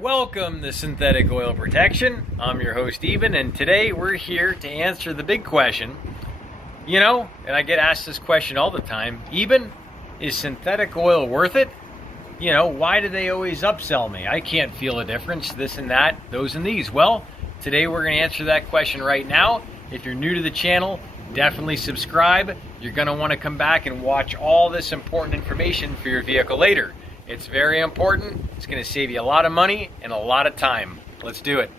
Welcome to Synthetic Oil Protection. I'm your host Eben, and today we're here to answer the big question. You know, and I get asked this question all the time, Eben, is synthetic oil worth it? You know, why do they always upsell me? I can't feel a difference, this and that, those and these. Well, today we're going to answer that question right now. If you're new to the channel, definitely subscribe. You're going to want to come back and watch all this important information for your vehicle later. It's very important. It's going to save you a lot of money and a lot of time. Let's do it.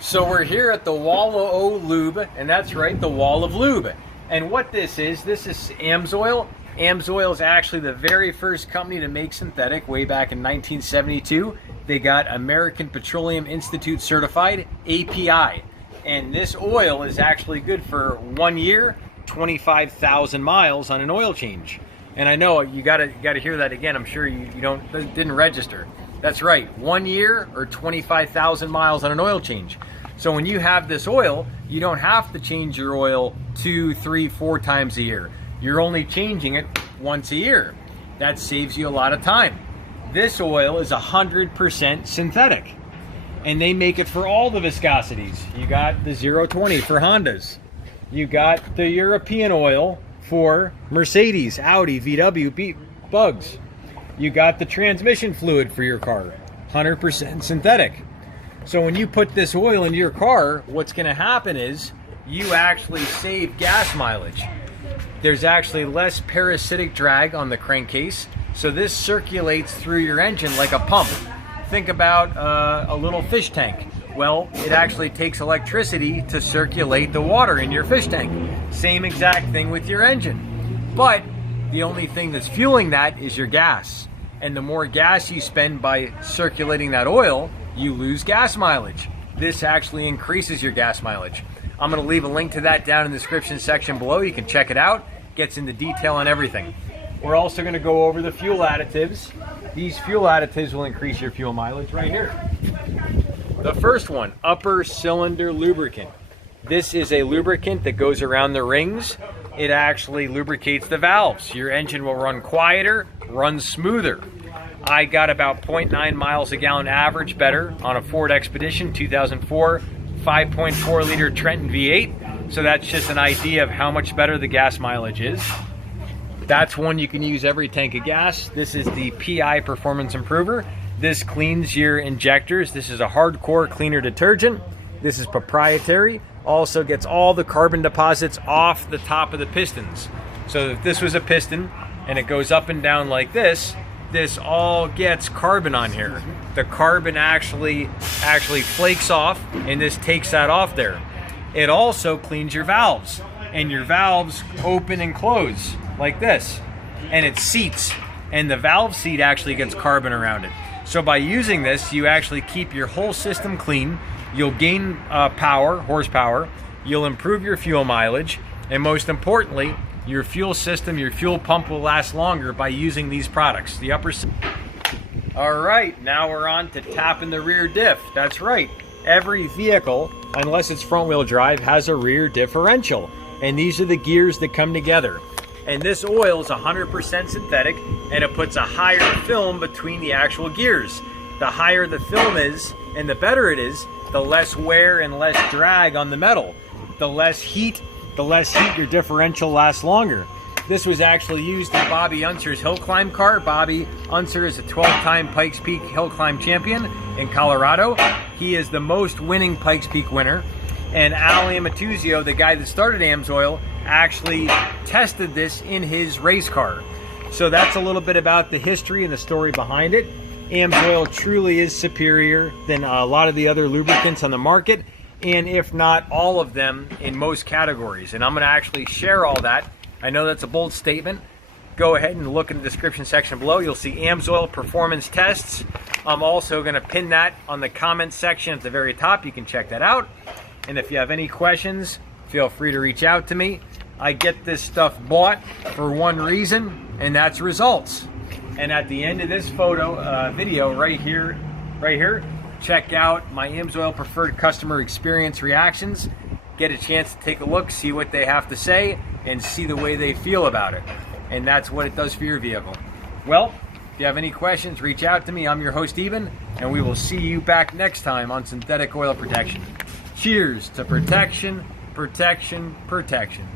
So we're here at the Wall of Lube, and that's right, the Wall of Lube. And what this is AMSOIL. AMSOIL is actually the very first company to make synthetic way back in 1972. They got American Petroleum Institute certified, API. And this oil is actually good for 1 year, 25,000 miles on an oil change. And I know you gotta hear that again. I'm sure you didn't register. That's right, 1 year or 25,000 miles on an oil change. So when you have this oil, you don't have to change your oil 2, 3, 4 times a year. You're only changing it once a year. That saves you a lot of time. This oil is 100% synthetic, and they make it for all the viscosities. You got the 020 for Hondas. You got the European oil for Mercedes, Audi, VW, Bugs. You got the transmission fluid for your car, 100% synthetic. So when you put this oil in your car, what's going to happen is you actually save gas mileage. There's actually less parasitic drag on the crankcase, so this circulates through your engine like a pump. Think about a little fish tank. Well, it actually takes electricity to circulate the water in your fish tank. Same exact thing with your engine. But the only thing that's fueling that is your gas. And the more gas you spend by circulating that oil, you lose gas mileage. This actually increases your gas mileage. I'm going to leave a link to that down in the description section below. You can check it out. Gets into detail on everything. We're also going to go over the fuel additives. These fuel additives will increase your fuel mileage right here. The first one, upper cylinder lubricant. This is a lubricant that goes around the rings. It actually lubricates the valves. Your engine will run quieter, run smoother. I got about 0.9 miles a gallon average better on a Ford Expedition 2004 5.4 liter Trenton V8. So that's just an idea of how much better the gas mileage is. That's one you can use every tank of gas. This is the PI Performance Improver. This cleans your injectors. This is a hardcore cleaner detergent. This is proprietary. Also gets all the carbon deposits off the top of the pistons. So if this was a piston and it goes up and down like this all gets carbon on here. The carbon actually flakes off, and this takes that off there. It also cleans your valves, and your valves open and close like this, and it seats, and the valve seat actually gets carbon around it. So by using this, you actually keep your whole system clean. You'll gain horsepower, you'll improve your fuel mileage, and most importantly, your fuel system, your fuel pump will last longer by using these products. The upper. All right, now we're on to tapping the rear diff. That's right, every vehicle, unless it's front wheel drive, has a rear differential, and these are the gears that come together. And this oil is 100% synthetic, and it puts a higher film between the actual gears. The higher the film is, and the better it is, the less wear and less drag on the metal. The less heat your differential lasts longer. This was actually used in Bobby Unser's hill climb car. Bobby Unser is a 12-time Pikes Peak hill climb champion in Colorado. He is the most winning Pikes Peak winner. And Al Amatuzio, the guy that started AMSOIL, actually tested this in his race car. So that's a little bit about the history and the story behind it. AMSOIL truly is superior than a lot of the other lubricants on the market, and if not all of them in most categories. And I'm going to actually share all that. I know that's a bold statement. Go ahead and look in the description section below. You'll see AMSOIL performance tests. I'm also going to pin that on the comment section at the very top. You can check that out. And if you have any questions, feel free to reach out to me. I get this stuff bought for one reason, and that's results. And at the end of this video right here, check out my AMSOIL Preferred Customer Experience reactions. Get a chance to take a look, see what they have to say, and see the way they feel about it. And that's what it does for your vehicle. Well, If you have any questions, reach out to me. I'm your host, Eben, and we will see you back next time on synthetic oil protection. Cheers to protection, protection, protection.